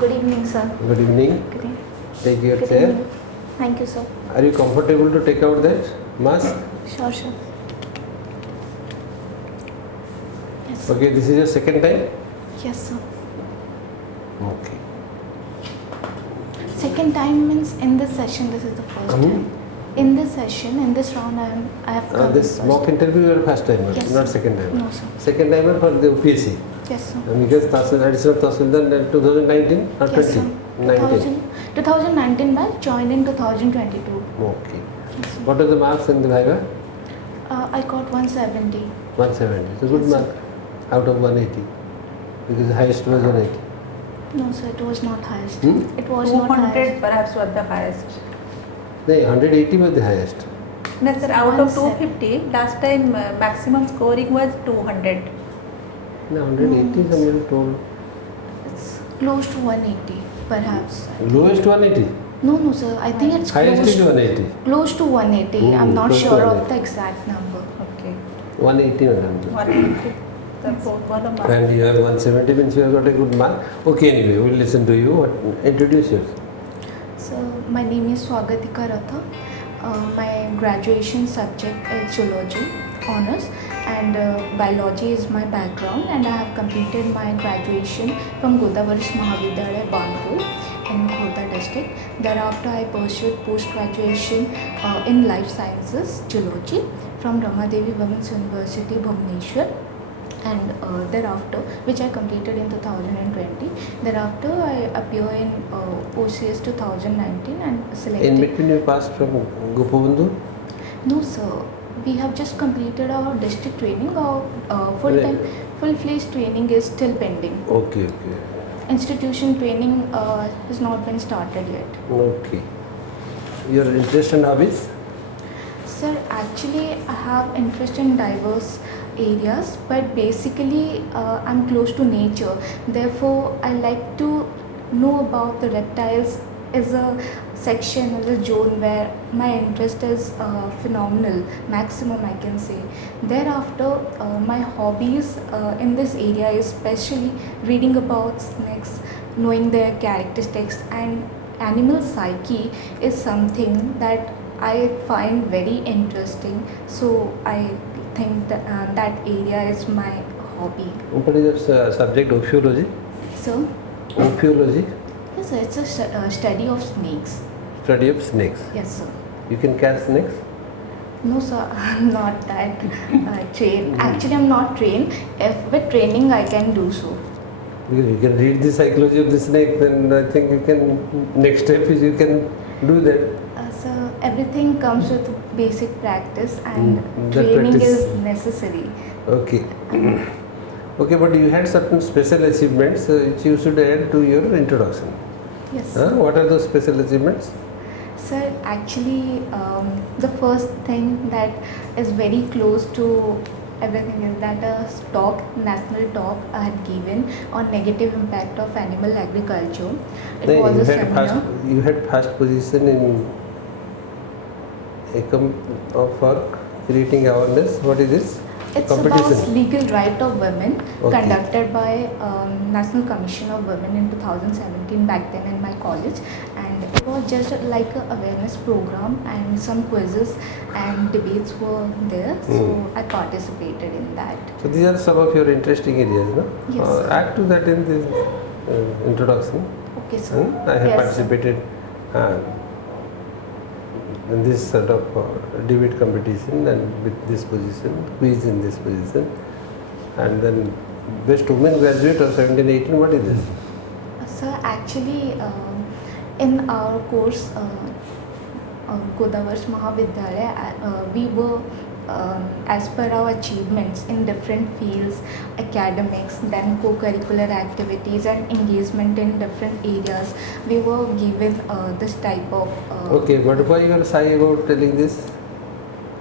Good evening, sir. Good evening. Good evening. Take your Good chair. evening. Thank you, sir. Are you comfortable to take out that mask? Sure, sure. Yes, sir. Okay, this is your second time? Yes, sir. Okay. Second time means in this session, this is the first time. In this session, in this round, I have come This first. mock interview you are first timer, Yes, not sir. second timer. No, sir. Second timer for the UPSC. Yes, sir. Because additional Tahsildar 2019 or Yes, 20? sir. 19. 2019 batch, joined in 2022. Okay. Yes, sir. What are the marks in the Viva? I got 170. 170. It's a good Yes, sir. mark out of 180. Because the highest was 180. No, sir, it was not highest. Hmm? It was not 200 highest. perhaps was the highest. No, 180 was the highest. No, sir, out of 170. 250, last time maximum scoring was 200. No, 180 No. somebody told. It's close to 180, perhaps. Lowest 180. No, sir. I think it's Highest close is 180. Close to 180. I'm not close to sure of 180. the exact number. Okay. 180 madam. 180. The fourth was the mark. And you have 170 means you have got a good mark. Okay, anyway, we'll listen to you. Introduce yourself. So, my name is SWAGATIKA. My graduation subject is Zoology Honours, and Biology is my background, and I have completed my graduation from Godavari Mahavidyalaya, Bangalore in Khordha district. Thereafter, I pursued post-graduation in Life Sciences Zoology from Ramadevi Women's University, Bhubaneswar. And thereafter, which I completed in 2020. Thereafter, I appear in OCS 2019 and selected. In between you passed from Gopavandhu? No, sir. We have just completed our district training. Our full-fledged training is still pending. Okay. Institution training has not been started yet. Okay. Your interest and hobbies? Sir, actually, I have interest in diverse areas, but basically I'm close to nature. Therefore, I like to know about the reptiles as a section, as a zone where my interest is phenomenal, maximum I can say. Thereafter, my hobbies in this area is especially reading about snakes, knowing their characteristics, and animal psyche is something that I find very interesting. So I think that that area is my hobby. What is your subject? Ophiology? So, Ophiology? yes, sir, it's a study of snakes. Study of snakes. Yes, sir. You can catch snakes? No, sir, I'm not that trained. Actually, I'm not trained. If with training, I can do so. Because you can read the psychology of the snake, then I think you can, next step is you can do that. So everything comes with basic practice, and that training practice. is necessary. Okay. Okay, but you had certain special achievements which you should add to your introduction. Yes. What are those special achievements? Sir, actually, the first thing that is very close to everything is that a national talk I had given on negative impact of animal agriculture. It was a seminar. You had first position in for creating awareness. What is this? It's about legal right of women, conducted by National Commission of Women in 2017 back then in my college, and it was just like an awareness program, and some quizzes and debates were there, so I participated in that. So these are some of your interesting areas, no? Yes. Add to that in this introduction. Okay, sir. I have Yes, participated in this sort of debate competition, and with this position, quiz in this position, and then best women graduate of 17-18. What is this? Sir, actually, in our course, Godavari Mahavidyalaya, we were, as per our achievements in different fields, academics, then co-curricular activities and engagement in different areas, we were given this type of... Okay, but why you are shy about telling this?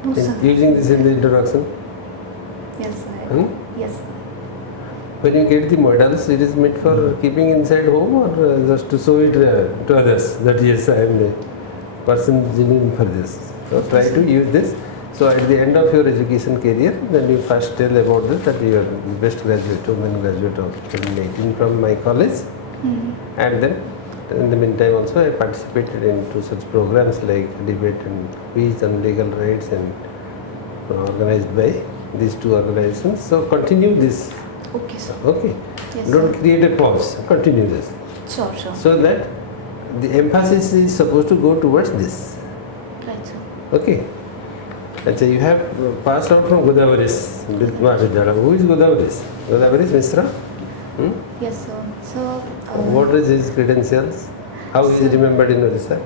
No, sir. Using this in the introduction? Yes, sir. Yes. When you get the medals, it is meant for keeping inside home, or just to show it to others that yes, I am a person genuine for this. So try to use this. So at the end of your education career, then you first tell about this, that you are best graduate, women graduate of 2018 from my college. And then in the meantime also I participated into such programs like debate and quiz on legal rights and organized by these two organizations. So continue this. Okay, sir. Okay. Yes, Don't sir. create a pause. Continue this. Sure, sure. So that the emphasis is supposed to go towards this. Right, sir. Okay. Achha, you have passed out from Godavaris Mahavidyalaya. Who is Godavaris? Godavaris Misra? Yes, sir. So, What is his credentials? How is he remembered in Odisha?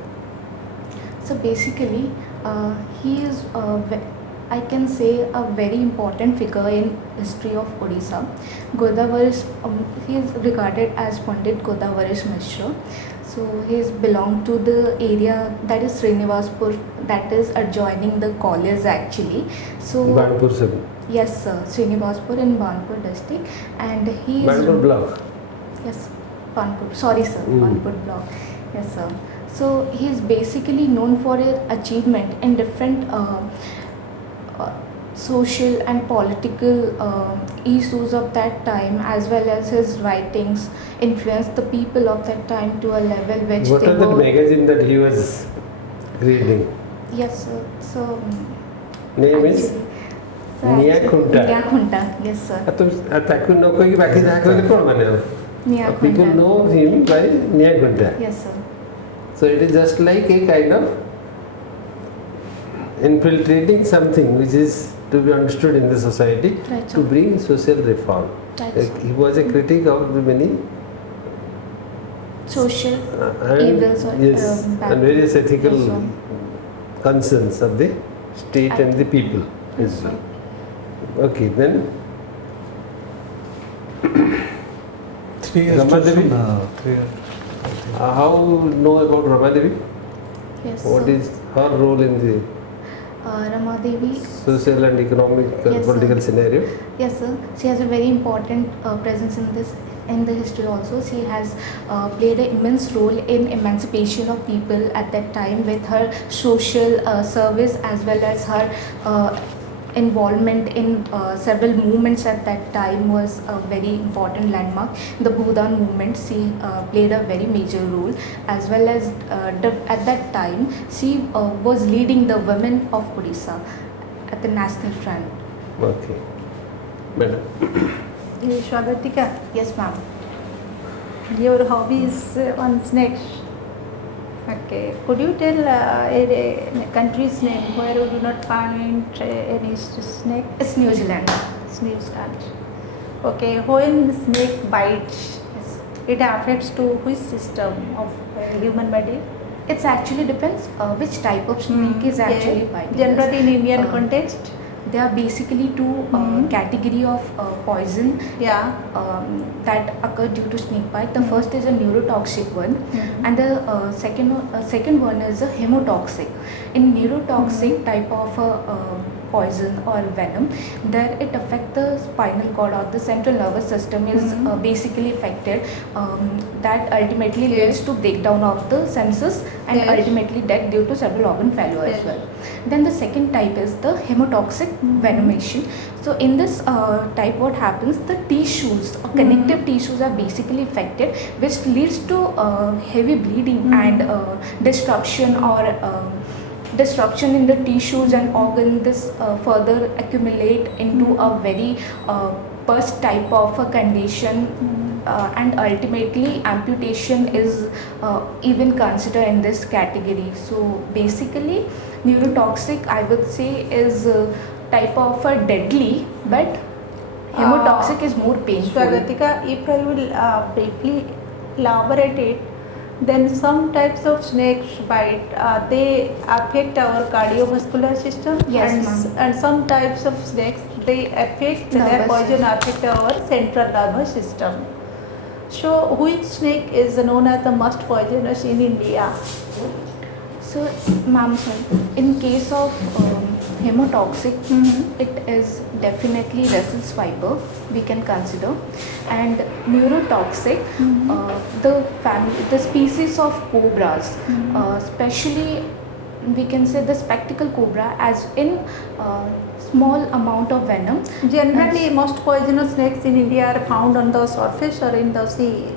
so basically, he is, I can say, a very important figure in history of Odisha. Godavaris, he is regarded as Pandit Godavaris Mishra. So he is belong to the area that is Srinivaspur, that is adjoining the college actually. So Banpur Sub. yes, sir, Srinivaspur in Banpur district, and he is Banpur block. yes, Banpur. Sorry, sir, Mm. Banpur block. Yes, sir. So he is basically known for his achievement in different social and political issues of that time, as well as his writings influenced the people of that time to a level which What they are the were. magazine that he was reading? Yes, sir. So Name is Niyakhunta. Niyakhunta. Yes, sir. ताकू न कोई बाकी जहाँ कोई कौन माने हो? People Niyakhunta. know him by Niyakhunta. Yes, sir. So it is just like a kind of infiltrating something which is to be understood in the society Right, to sir. bring social reform. Right, Like, sir. he was a critic of the many Social and evils or yes, bad- and various ethical Yes, sir. concerns of the state and the people Yes, as sir. well. Okay, then 3 years. Ramadevi? 3 years. How know about Ramadevi? Yes, What sir. is her role in the Rama Devi? social and economic and Yes, political sir. scenario? Yes, sir. She has a very important presence in the history also. She has played an immense role in emancipation of people at that time with her social service, as well as her involvement in several movements at that time was a very important landmark. The Bhudan movement, she played a very major role, as well as at that time she was leading the women of Odisha at the national front. Okay. Madam. Swagatika, Yes, ma'am. your hobby is on snakes. Okay, could you tell a country's name where you do not find any snake? It's New Zealand. New Zealand. Okay, when snake bites, Yes. it affects to which system of human body? It actually depends which type of snake is actually biting. Generally in Indian Uh, context. There are basically two category of poison Yeah. that occur due to snake bite. The first is a neurotoxic one, Mhm. and the second one is a hemotoxic. In neurotoxic type of poison or venom, there it affects the spinal cord or the central nervous system is basically affected. That ultimately Yes. leads to breakdown of the senses and Yes. ultimately death due to several organ failure Yes. as well. Then the second type is the hemotoxic venomation. So in this type, what happens? The tissues, connective tissues are basically affected, which leads to heavy bleeding and disruption or disruption in the tissues and organ. This further accumulate into a very pus type of a condition. And ultimately amputation is even considered in this category. So basically neurotoxic, I would say, is a type of a deadly, but hemotoxic is more painful. Swagatika, if I will briefly elaborate it, then some types of snakes bite, they affect our cardiovascular system. Yes, and, ma'am. and some types of snakes, they affect, their Nervous poison affect our central nervous system. So which snake is known as the most poisonous in India? So, ma'am, sir, in case of hemotoxic, it is definitely Russell's fiber we can consider, and neurotoxic, the species of cobras, especially we can say the spectacle cobra, as in small amount of venom. Generally, most poisonous snakes in India are found on the surface or in the sea.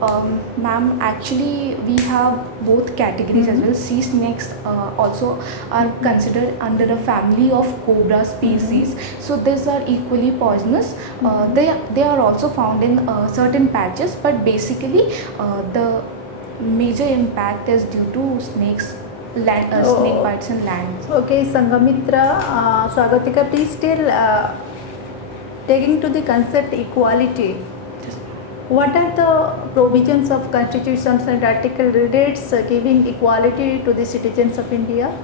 Ma'am, actually we have both categories as well. Sea snakes also are considered under a family of cobra species. So these are equally poisonous. They are also found in certain patches, but basically the major impact is due to snakes, snake bites in land. Okay, Sangamitra, Swagatika, please tell, taking to the concept equality, what are the provisions of constitutions and article relates giving equality to the citizens of India?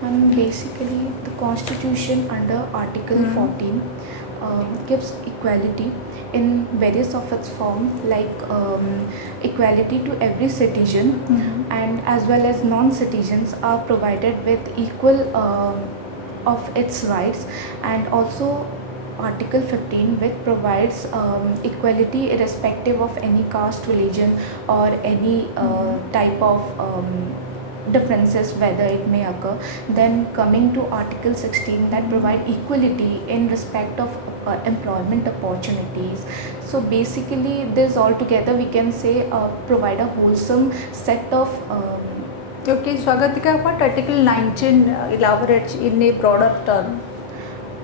And basically the constitution under article 14 gives equality in various of its form, like equality to every citizen, and as well as non-citizens are provided with equal of its rights. And also article 15, which provides equality irrespective of any caste, religion or any type of differences whether it may occur. Then coming to article 16, that provide equality in respect of employment opportunities. So basically this all together we can say provide a wholesome set of Okay, Swagatika, what article 19 elaborates in a broader term?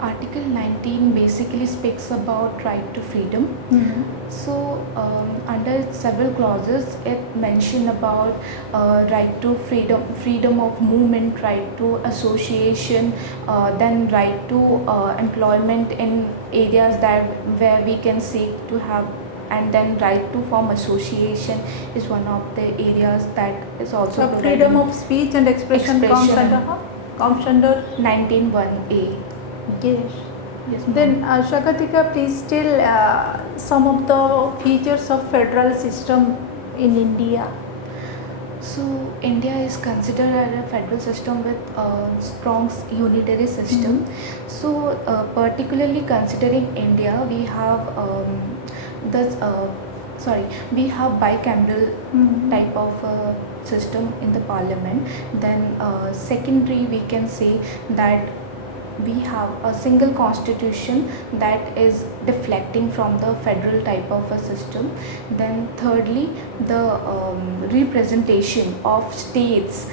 Article 19 basically speaks about right to freedom. So under several clauses it mention about right to freedom of movement, right to association, then right to employment in areas that where we can seek to have, and then right to form association is one of the areas that is also So freedom of speech and expression comes under 19(1)(a). Yes. Yes, Then Swagatika, please tell some of the features of federal system in India. So India is considered as a federal system with a strong unitary system. So particularly considering India, we have we have bicameral type of system in the parliament. Then secondary, we can say that we have a single constitution that is deflecting from the federal type of a system. Then thirdly, the representation of states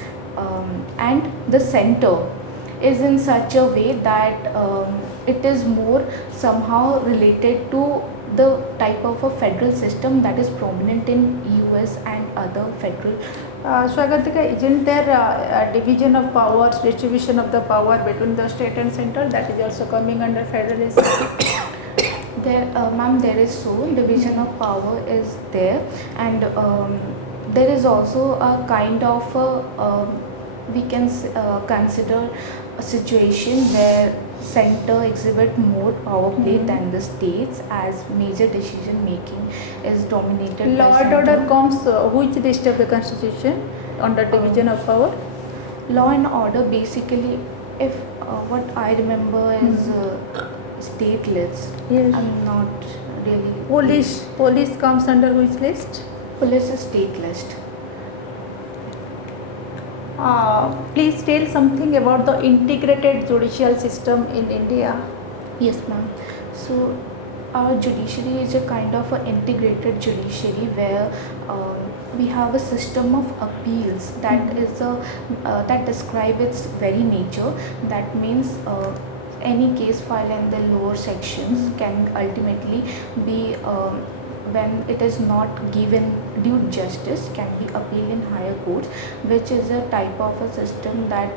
and the center is in such a way that it is more somehow related to the type of a federal system that is prominent in US and other federal. Swagatika, isn't there a division of powers, distribution of the power between the state and center, that is also coming under federalism? There, ma'am, there is so division of power is there, and there is also a kind of we can consider a situation where center exhibit more power play than the states, as major decision making is dominated Law by and center. order comes which list of the constitution under division of power? Law and order basically, if what I remember is state lists. Yes. I'm not really. Police comes under which list? Police is state list. Please tell something about the integrated judicial system in India. Yes, ma'am. So our judiciary is a kind of an integrated judiciary where we have a system of appeals that is that describe its very nature. That means any case filed in the lower sections can ultimately be when it is not given due justice, can be appealed in higher courts, which is a type of a system that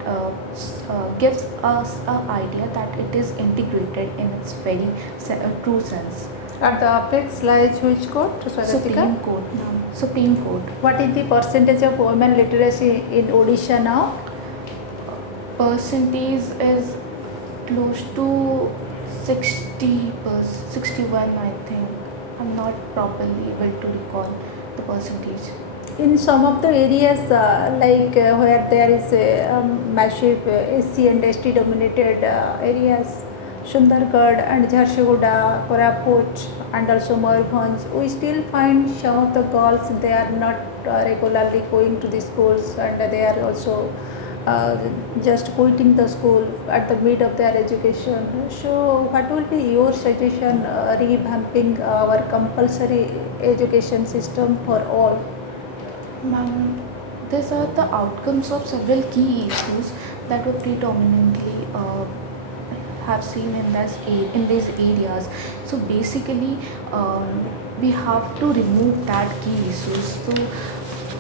gives us an idea that it is integrated in its very true sense. At the apex lies which court? Supreme Court, ma'am. Supreme Court. What is the percentage of women literacy in Odisha now? Percentage is close to 61, I think. I'm not properly able to recall the percentage. In some of the areas where there is a massive SC and ST dominated areas, Sundargarh and Jharsuguda, Koraput and also Mayurbhanj, we still find some of the girls, they are not regularly going to the schools, and they are also just quitting the school at the mid of their education. So, what will be your suggestion revamping our compulsory education system for all? Ma'am, these are the outcomes of several key issues that were predominantly have seen in these areas. So basically, we have to remove that key issues. So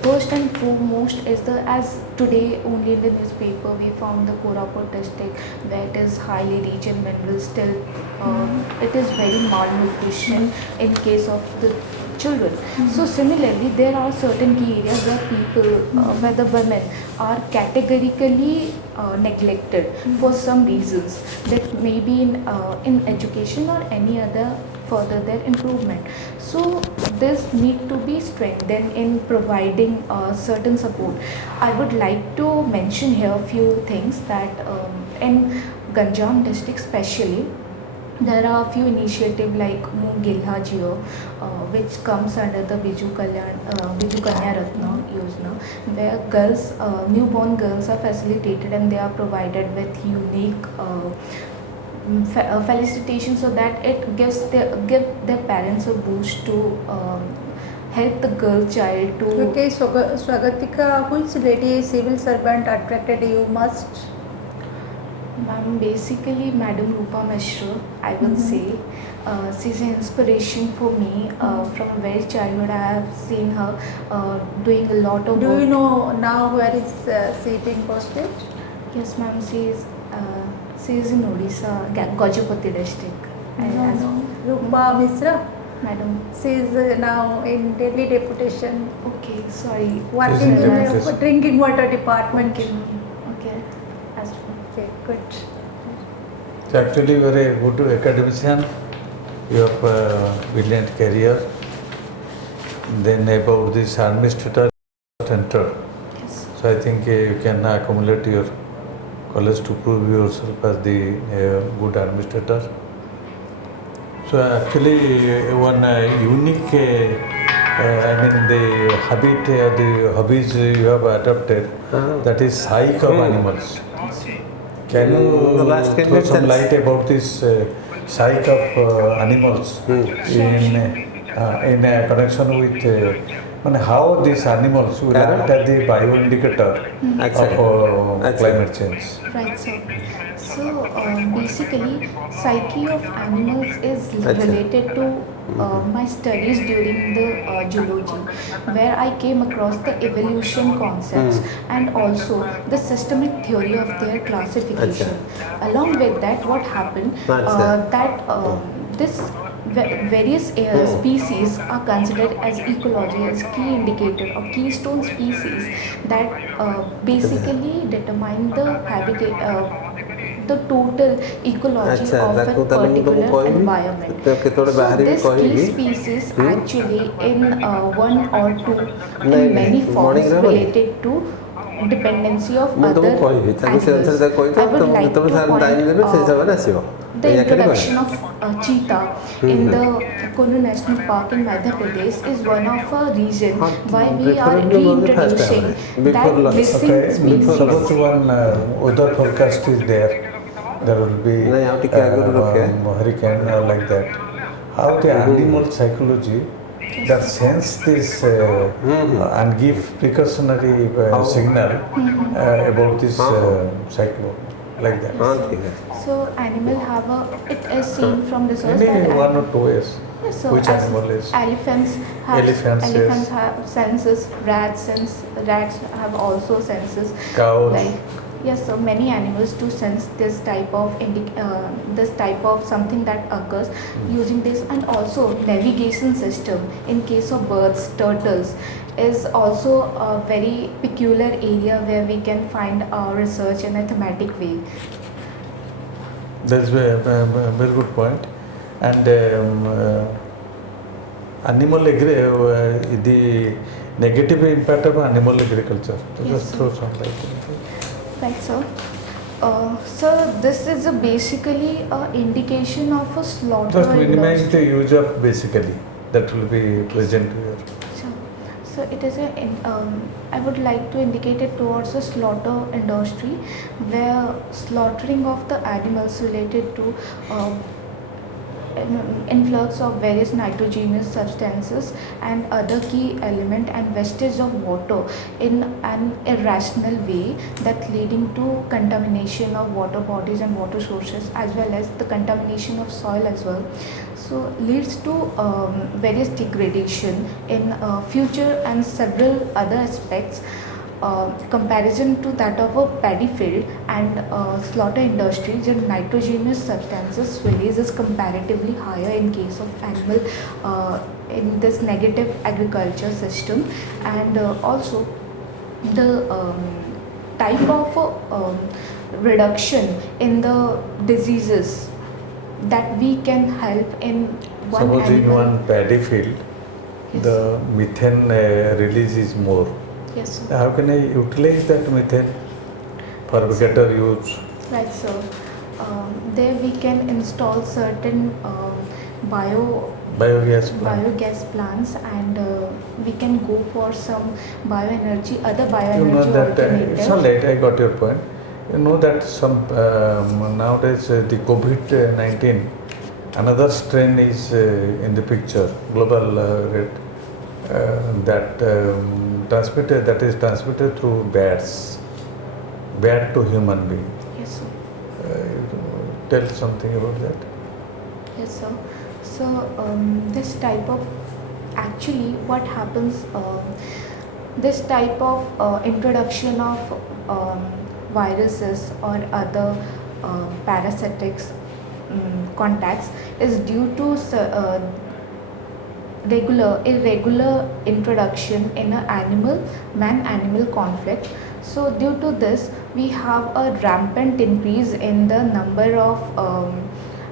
first and foremost is as today only in the newspaper we found the Koraput district where it is highly rich in minerals. Still, it is very malnutrition in case of the children. So similarly, there are certain key areas where people, where the women are categorically neglected for some reasons that may be in education or any other further their improvement. So this need to be strengthened in providing certain support. I would like to mention here a few things that in Ganjam district especially, there are a few initiatives like Gilha Jio, which comes under the Biju Kanya Ratna Yojana, where girls, newborn girls are facilitated and they are provided with unique felicitation so that it gives their parents a boost to help the girl child to. Okay, so Swagatika, which lady civil servant attracted you most? Ma'am, basically Madam Rupa Mishra, I would say. She's an inspiration for me. From a very childhood, I have seen her doing a lot of Do work. you know now where is she being posted? Yes, ma'am. She is in Odisha, Gajapati district. Rupa Mishra. Madam. She is now in Delhi deputation, Okay, sorry. working in in deputation. the drinking water department. Okay, ma'am. Okay. As Okay, good. So actually, you are a good academician. You have a brilliant career. Then about this administrator center. yes. So I think you can accumulate your college to prove yourself as the good administrator. So actually, one unique, the habit, the hobbies you have adopted, that is psyche of animals. Can you The last throw candidate some says- light about this psyche of animals in connection with how these animals will act as the bioindicator of climate change? Right, sir. So basically, psyche of animals is related to my studies during the zoology, where I came across the evolution concepts and also the systemic theory of their classification. Along with that, what happened this various species are considered as ecology as key indicator or keystone species that basically determine the habitat, the total ecology of a particular environment. So this key species actually in one or two in many forms related to dependency of other animals. I would like to point the introduction of cheetah in the Kunu National Park in Madhya Pradesh is one of a reason why we are reintroducing that missing Okay, species. suppose one weather forecast is there, there will be hurricane like that. How the animal psychology that sense this and give precautionary signal about this cyclone like that. So animal have it is seen from research Any that one or two ways. yes, so Which as animal is? elephants Elephants, yes. have senses, rats have also senses. Cows. Like yes, so many animals do sense this type of something that occurs using this, and also navigation system in case of birds, turtles is also a very peculiar area where we can find our research in a thematic way. That's a very good point. And the negative impact of animal agriculture. So Yes, just sir. throw some light. Right, sir. Sir, this is basically an indication of a slaughter Just minimize industry. the use of basically. That will be present here. So So it is I would like to indicate it towards the slaughter industry, where slaughtering of the animals related to influx of various nitrogenous substances and other key element and wastage of water in an irrational way, that leading to contamination of water bodies and water sources, as well as the contamination of soil as well. So leads to various degradation in future and several other aspects. Comparison to that of a paddy field and slaughter industries, the nitrogenous substances release is comparatively higher in case of animal in this negative agriculture system, and also the type of reduction in the diseases that we can help in one Suppose in animal. one paddy field, Yes. the methane release is more. Yes, sir. How can I utilize that methane for better use? Right, so there we can install certain Biogas plant. biogas plants, and we can go for some bioenergy, other You bioenergy know that alternatives. it's all right, I got your point. You know that some nowadays the COVID-19, another strain is in the picture, global rate, that is transmitted through bat to human being. Yes, sir. Tell something about that. Yes, sir. So this type of, actually what happens, this type of introduction of viruses or other parasitics contacts is due to irregular introduction in an man-animal conflict. So due to this, we have a rampant increase in the number of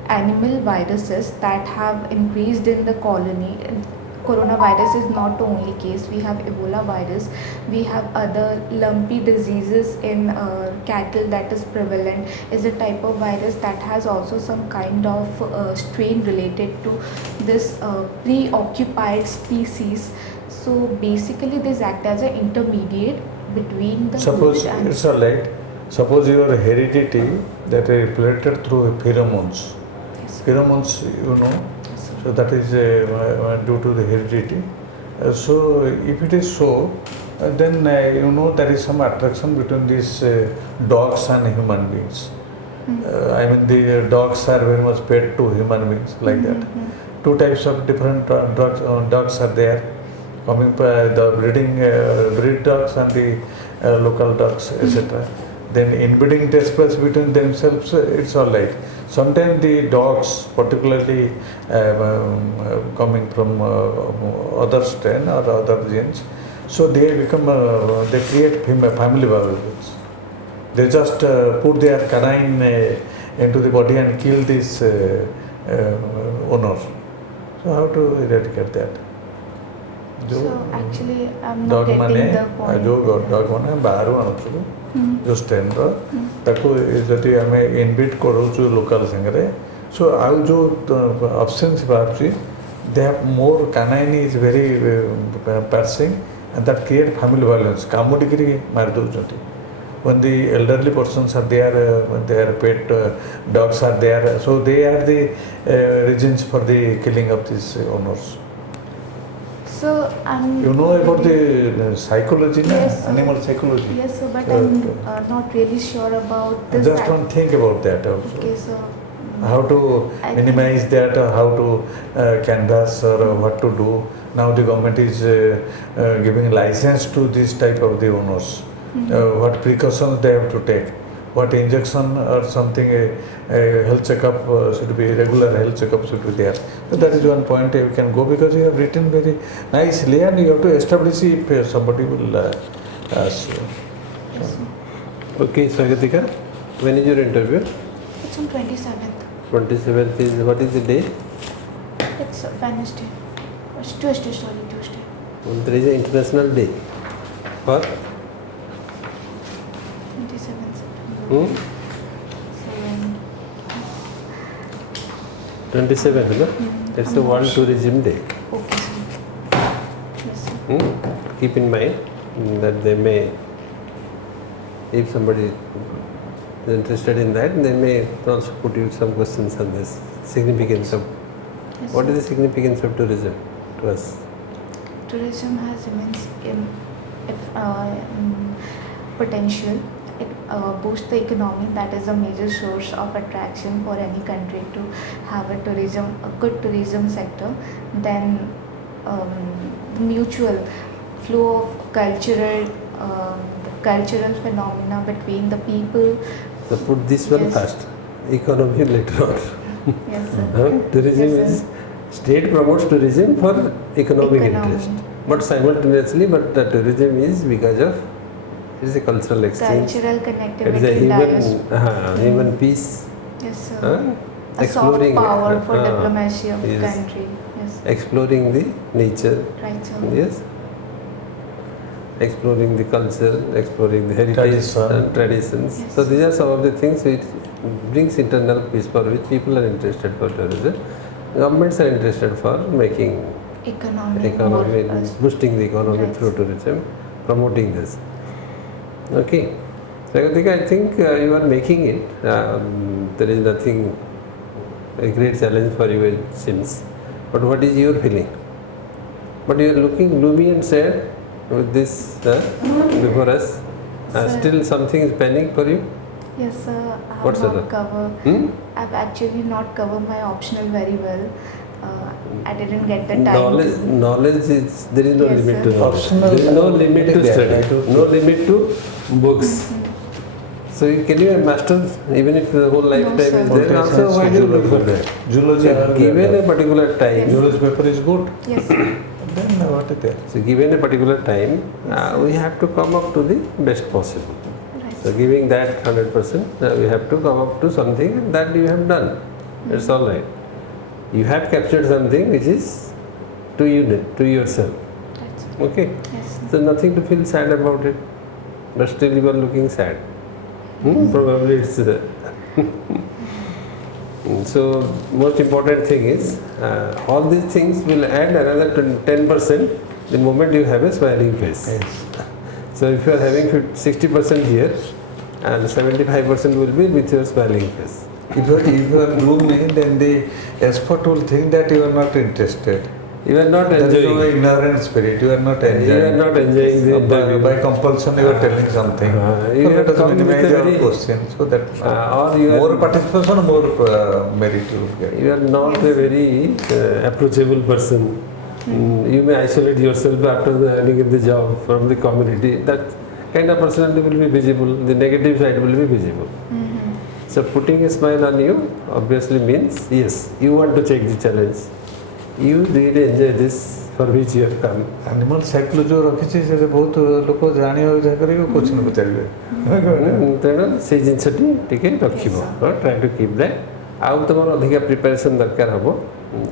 animal viruses that have increased in the colony. Coronavirus is not the only case. We have Ebola virus, we have other lumpy diseases in cattle that is prevalent, is a type of virus that has also some kind of strain related to this preoccupied species. So basically this act as an intermediate between the Suppose host and it's all right. Suppose your heredity that is related through pheromones. Yes. Pheromones, you know. Yes, sir. So that is due to the heredity. So if it is so, then you know there is some attraction between these dogs and human beings. I mean the dogs are very much pet to human beings like that. Two types of different dogs are there, coming the breed dogs and the local dogs, etc. Then inbreeding takes place between themselves, it's all right. Sometimes the dogs, particularly coming from other strain or other genes, so they become, they create family violence. They just put their canine into the body and kill this owner. So how to eradicate that? So actually I'm not getting the point. जो dog माने बाहर आणुछु जो strain रो ताको जति हमें inhibit करूछु local संगरे सो आउ जो options बाछि they have more canine is very piercing and that create family violence कामुडिकरी मार दोजति when the elderly persons are there their pet dogs are there so they are the reasons for the killing of these owners. So You know about the psychology, Yes, sir. animal psychology. Yes, sir, but So, I'm not really sure about this. just one think about that also. Okay, so How to I minimize that, how to canvass or what to do. Now the government is giving license to this type of the owners. What precautions they have to take. What injection or something, a health checkup should be, regular health checkup should be there. So that is one point you can go because you have written very nicely and you have to establish if somebody will ask you. Yes, sir. Okay, Swagatika, when is your interview? It's on 27th. 27th is, what is the day? It's Wednesday. It's Tuesday, sorry, Tuesday. There is an international day for 27th September. 27th, no? It's a World Tourism Day. Okay, sir. Yes, sir. keep in mind that they may, if somebody is interested in that, they may also put you some questions on this significance of, Yes, what sir. is the significance of tourism to us? Tourism has immense potential. It boosts the economy. That is a major source of attraction for any country to have a good tourism sector. Then mutual flow of cultural phenomena between the people. So put this one Yes. first, economy later on. Yes, sir. Tourism Yes, is, sir. state promotes tourism for economic Economy. interest, but simultaneously, tourism is because of, it is a cultural exchange, Cultural it is a connectivity, diaspora. human peace, Yes, sir. A soft exploring, power for diplomacy of the yes. country. Yes. exploring the nature, Right, sir. yes, exploring the culture, exploring the heritage Tradition. and traditions. Yes. So these are some of the things which brings internal peace, for which people are interested for tourism. Governments are interested for making Economy. economy, more, boosting the economy Right. through tourism, promoting this. Okay. Swagatika, I think you are making it. There is nothing, a great challenge for you, it seems. But what is your feeling? But you are looking gloomy and sad with this before us. Sir. Still something is pending for you? Yes, sir. I have What's not that? covered. I've actually not covered my optional very well. I didn't get the time. Knowledge is, there is no Yes, limit sir. to knowledge. Optional, There is no limit to yeah, study, I don't- no limit to books. So can you master even if the whole lifetime sir. is there? Also, why do you look for that? Zoology, Given a particular time, Yes. zoology paper is good. Yes, sir. Then what is there? so given a particular time, we have to come up to the best possible. Right. So giving that 100%, we have to come up to something that you have done. It's all right. You have captured something which is to you, to yourself. Right, sir. Okay. Yes, sir. So nothing to feel sad about it. But still you are looking sad. Probably it's so most important thing is all these things will add another 10% the moment you have a smiling face. Yes. So if you are having 60% here and 75% will be with your smiling face. If you are gloomy, then the expert will think that you are not interested. You are not There is no enjoying. ignorant spirit. You are not You enjoying. are not enjoying the interview. By compulsion, you are telling something. you So have let us come with minimize a our very- question so that or you more are, participation, more merit you will get. you are not a very approachable person. You may isolate yourself after earning the job from the community. That kind of personality will be visible. The negative side will be visible. So putting a smile on you obviously means yes, you want to take the challenge. You really enjoy this for which you have come. Animal psychology जो रखी से बहुत लोग जानियो करेंगे question पचारिबे ତେଣୁ ସେଇ ଜିନିଷଟି ଟିକେ ରଖିବ, ଟ୍ରାଏ ଟୁ କିପ୍ ଦ୍ୟାଟ୍। ଆଉ ତୁମର ଅଧିକା ପ୍ରିପାରେସନ୍ ଦରକାର ହେବ।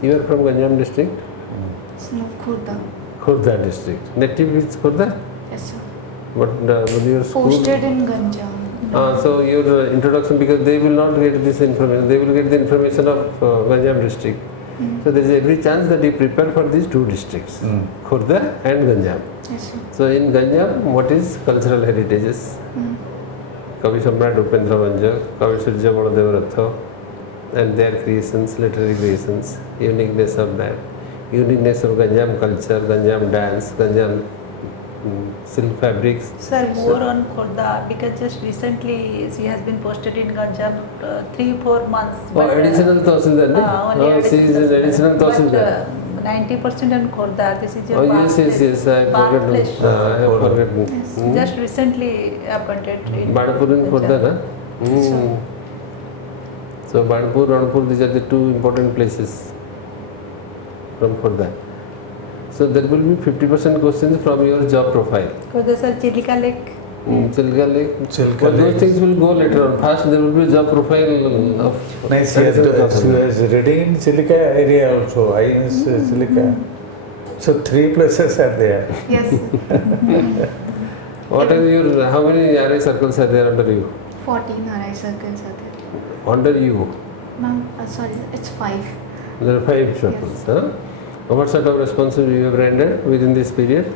You are from Ganjam district, It's no Khurda. Khordha district, native is Khordha, Yes, sir. But your school, Posted in Ganjam. so your introduction, because they will not get this information, they will get the information of Ganjam district. So there is every chance that you prepare for these two districts, Khurda and Ganjam. Yes, sir. So in Ganjam, what is cultural heritages? Kavi Samrat Upendra Vanjak, Kavi Surya Baladev Ratha, and their creations, literary creations, uniqueness of that, uniqueness of Ganjam culture, Ganjam dance, Ganjam silk fabrics. Sir, more on Khurda because just recently she has been posted in Ganjam 3-4 months. Oh, additional Tahsildar, no? only Oh, she is an additional Tahsildar. 90% in Khurda. This is your Oh, yes, yes, yes, I forgot. I have forgotten. Just recently appointed in Badapur and Khurda, na? So Badapur, Ranpur, these are the two important places from Khurda. So there will be 50% questions from your job profile. Khurda sir, Chilika Lake. Chilka Lake. Chilka But those Lake. things will go later on. First there will be job profile of. Nice. She was reading in Silica area also. INS Silica. So 3 places are there. Yes, What are your, how many RI circles are there under you? 14 RI circles are there. Under you, Ma'am, sorry, it's 5. there are 5 circles. Huh? What sort of responsibility you have rendered within this period?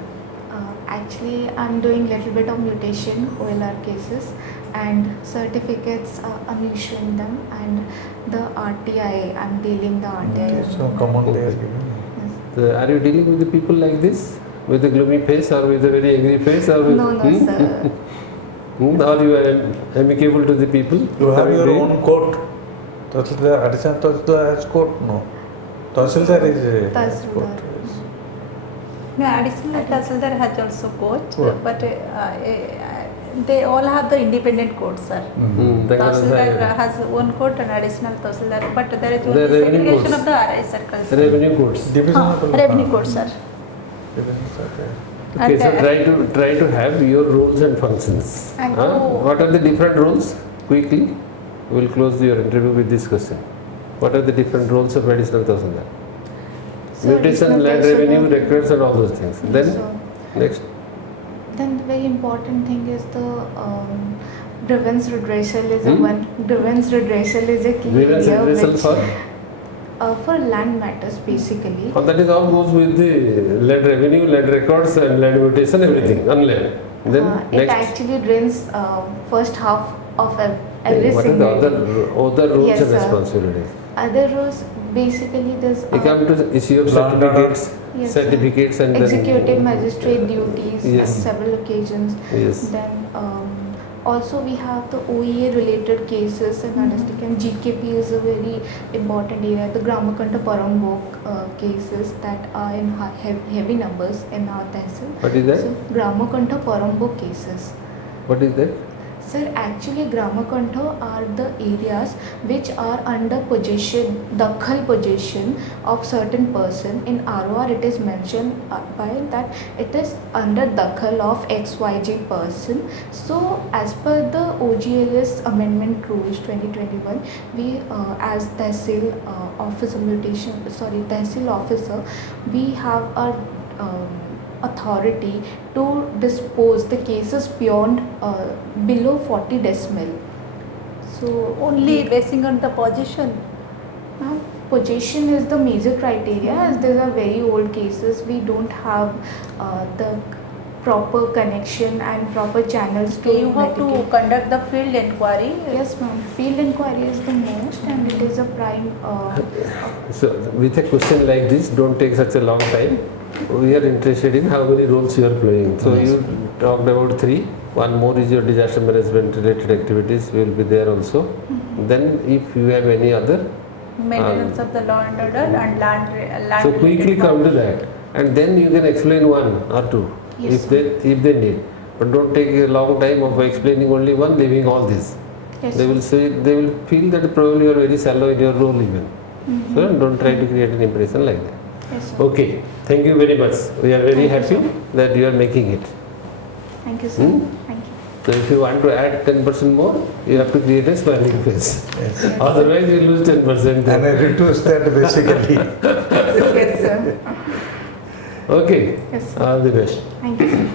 Actually, I'm doing little bit of mutation OLR cases and certificates. I'm issuing them, and the RTI, I'm dealing the RTI. So come on there. Yes. So are you dealing with the people like this? With a gloomy face or with a very angry face? Or with, No, sir. Or you are amicable to the people? You have Coming your there? own court. Tahsildar, additional Tahsildar has court? No. Tahsildar is a Tahsildar. court. Yes. No, additional Tahsildar has also court, What? but they all have the independent courts, sir. Tahsildar has one court and additional Tahsildar, but there is only revenue segregation courts. of the RI circles. Revenue courts. Division Revenue court, sir. Okay, so And, try to have your roles and functions. And Huh? to- What are the different roles? Quickly, we will close your interview with this question. What are the different roles of additional Tahsildar? So Mutation, additional land Tahsildar- revenue, records, and all those things. Then So, next, then the very important thing is the grievance redressal is a Hmm? one. Grievance redressal is a key grievance area redressal which, for for land matters basically. that is all goes with the land revenue, land records, and land mutation, everything on land. Then It next, actually drains first half of every what are the single. other roles Yes, and sir. responsibilities? Other roles basically there's You come to the issue of Land certificates, Yes, sir. certificates, and executive then magistrate duties Yes. on several occasions. yes. Then also we have the OEA related cases and understanding, and GKP is a very important area. The Gramakanta Parambok cases that are in heavy numbers in our tehsil. What is that? So Gramakanta Parambok cases. What is that? Sir, actually Gramakanta are the areas which are under possession, dakhal possession of certain person. In ROR it is mentioned by that it is under dakhal of XYZ person. So as per the OGLS amendment rules 2021, we as tehsil officer tehsil officer, we have a authority to dispose the cases beyond below 40 decimal. So Only basing on the position. possession is the major criteria, as these are very old cases. We don't have the proper connection and proper channels So you have to mitigate. conduct the field inquiry. Yes, ma'am. Field inquiry is the most, and it is a prime. So with a question like this, don't take such a long time. We are interested in how many roles you are playing. So Yes. you talked about 3. One more is your disaster management related activities will be there also. Then if you have any other, Maintenance of the law and order and land. so quickly come to that, and then you can explain one or two Yes, if they need. But don't take a long time of explaining only one, leaving all this. Yes. They will say, they will feel that probably you are very shallow in your role even. So don't try to create an impression like that. Yes, sir. Okay, thank you very much. We are very Thank you, happy that you are making it. Thank you, sir. Hmm? Thank you. So if you want to add 10% more, you have to create a smiling face. Yes. Otherwise you lose 10%. And I reduce that basically. Yes, sir. Okay, Yes, sir. all the best. Thank you, sir.